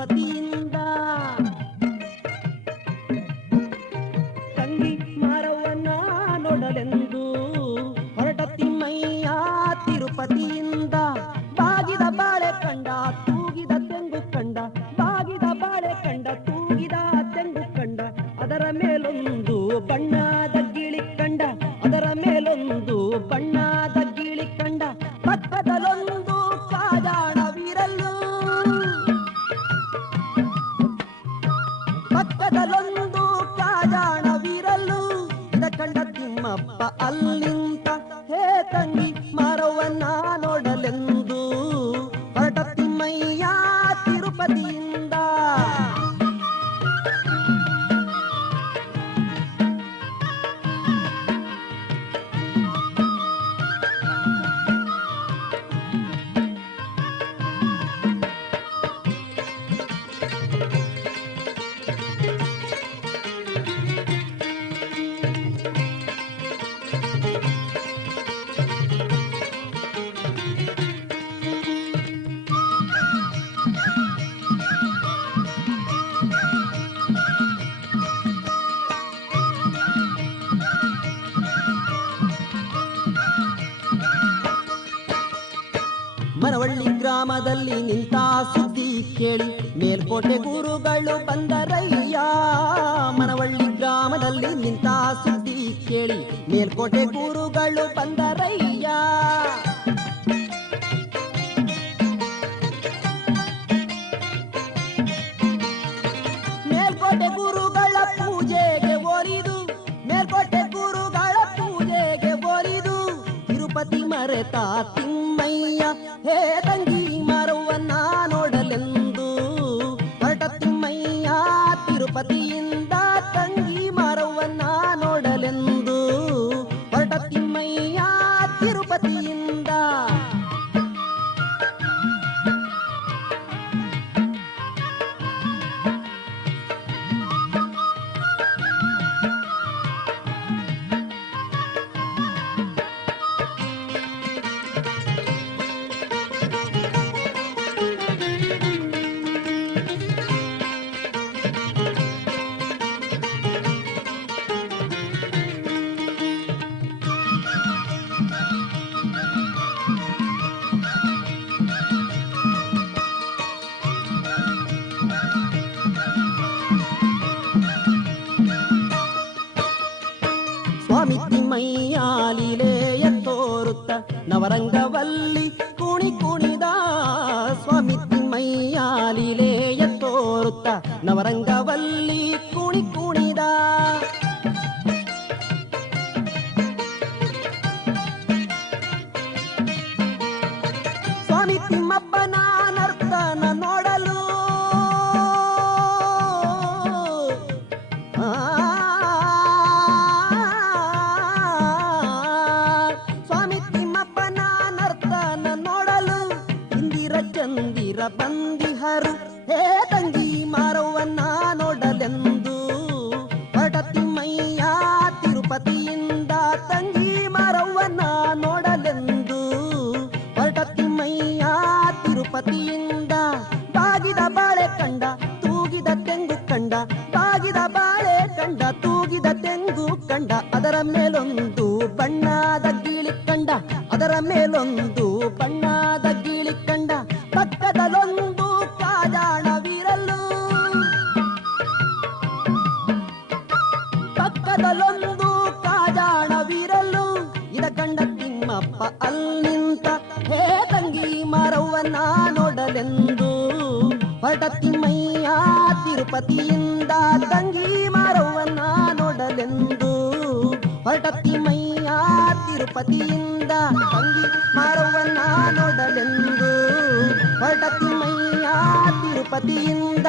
ತಿರುಪತಿಯಿಂದ. ತಂಗಿ ಮಾರವ್ವನ ನೋಡಲೆಂದು ಹೊರಟ ತಿಮ್ಮಯ್ಯ ತಿರುಪತಿಯಿಂದ. ಬಾಗಿದ ಬಾಳೆ ಕಂಡ ತೂಗಿದ ತೆಂಗು ಕಂಡ, ಬಾಗಿದ ಬಾಳೆ ಕಂಡ ತೂಗಿದ ತೆಂಗು ಕಂಡ. ಅದರ ಮೇಲೊಂದು ಬಣ್ಣದ ಗಿಳಿ ಕಂಡ, ಅದರ ಮೇಲೊಂದು ಬಣ್ಣದ ಗಿಳಿ ಕಂಡ. ಪಕ್ಕದಲ್ಲೊಂದು ಕಾಜಾಣವಿರಲು, ಪಕ್ಕದಲ್ಲೊಂದು ಕಾಜಾಣವಿರಲು. ಇದ ಕಂಡ ತಿಮ್ಮಪ್ಪ ಅಲ್ಲಿಂತ ಹೇ ತಂಗಿ ಮಾರವ್ವನ ನೋಡಲೆಂದು ಹೊರಟ ತಿಮ್ಮಯ್ಯ ತಿರುಪತಿಯಿಂದ. ಮನವಳ್ಳಿ ಗ್ರಾಮದಲ್ಲಿ ನಿಂತ ಸುದ್ದಿ ಕೇಳಿ ಮೇಲ್ಕೋಟೆ ಗುರುಗಳು ಬಂದರಯ್ಯ. ಮನವಳ್ಳಿ ಗ್ರಾಮದಲ್ಲಿ ನಿಂತ ಸುದ್ದಿ ಕೇಳಿ ಮೇಲ್ಕೋಟೆ ಗುರುಗಳು ಬಂದರಯ್ಯ. ಮೇಲ್ಕೋಟೆ ಗುರುಗಳ ಪೂಜೆಗೆ ಒಲಿದು, ಮೇಲ್ಕೋಟೆ ಗುರುಗಳ ಪೂಜೆಗೆ ಒಲಿದು ತಿರುಪತಿ ಮರೆತ ತಿಮ್ಮಯ್ಯ ಹೇ ತಂಗಿ ಮಾರವ್ವನ ನೋಡಲೆಂದು ಹೊರಟ ತಿಮ್ಮಯ್ಯ ತಿರುಪತಿಯಿಂದ. ತಂಗಿ ಮಾರವ್ವನ ನೋಡಲೆಂದು ಹೊರಟ ತಿಮ್ಮಯ್ಯ ತಿರುಪತಿಯಿಂದ. ಸ್ವಾಮಿ ತಿಮ್ಮಯ್ಯ ಲೀಲೆಯ ತೋರುತ್ತ ನವರಂಗವಲ್ಲಿ ಕುಣಿ ಕುಣಿದ. ಸ್ವಾಮಿ ತಿಮ್ಮಯ್ಯ ಲೀಲೆಯ ತೋರುತ್ತ ನವರಂಗವಲ್ಲಿ ಕುಣಿ ಕುಣಿದ. ಸ್ವಾಮಿ ತಿಮ್ಮಪ್ಪನ ನರ್ತನ ನೋಡಲು ಚಂದಿರ ಬಂದಿಹರು ಹೇ ತಂಗಿ ಮಾರವ್ವನ ನೋಡಲೆಂದು ಹೊರಟ ತಿಮ್ಮಯ್ಯ ತಿರುಪತಿಯಿಂದ. ತಂಗಿ ಮಾರವ್ವನ ನೋಡಲೆಂದು ಹೊರಟ ತಿಮ್ಮಯ್ಯ ತಿರುಪತಿಯಿಂದ. ಬಾಗಿದ ಬಾಳೆ ಕಂಡ ತೂಗಿದ ತೆಂಗು ಕಂಡ, ಬಾಗಿದ ಬಾಳೆ ಕಂಡ ತೂಗಿದ ತೆಂಗು ಕಂಡ. ಅದರ ಮೇಲೊಂದು ಬಣ್ಣದ ಗಿಳಿ ಕಂಡ, ಅದರ ಮೇಲೊಂದು ಬಣ್ಣದ ಗಿಳಿ ಕಂಡ. ಪಕ್ಕದಲ್ಲೊಂದು ಕಾಜಾಣವಿರಲು, ಪಕ್ಕದಲ್ಲೊಂದು ಕಾಜಾಣವಿರಲು. ಇದ ಕಂಡ ತಿಮ್ಮಪ್ಪ ಅಲ್ಲಿಂತ ಹೇ ತಂಗಿ ಮಾರವ್ವನ ನೋಡಲೆಂದು ಹೊರಟ ತಿಮ್ಮಯ್ಯ ತಿರುಪತಿಯಿಂದ. ತಂಗಿ ಮಾರವ್ವನ ನೋಡಲೆಂದು ಹೊರಟ ತಿಮ್ಮಯ್ಯ ತಿರುಪತಿಯಿಂದ. ತಂಗಿ ಮಾರವ್ವನ ನೋಡಲೆಂದು ಹೊರಟ ತಿಮ್ಮಯ್ಯ ತಿರುಪತಿಯಿಂದ.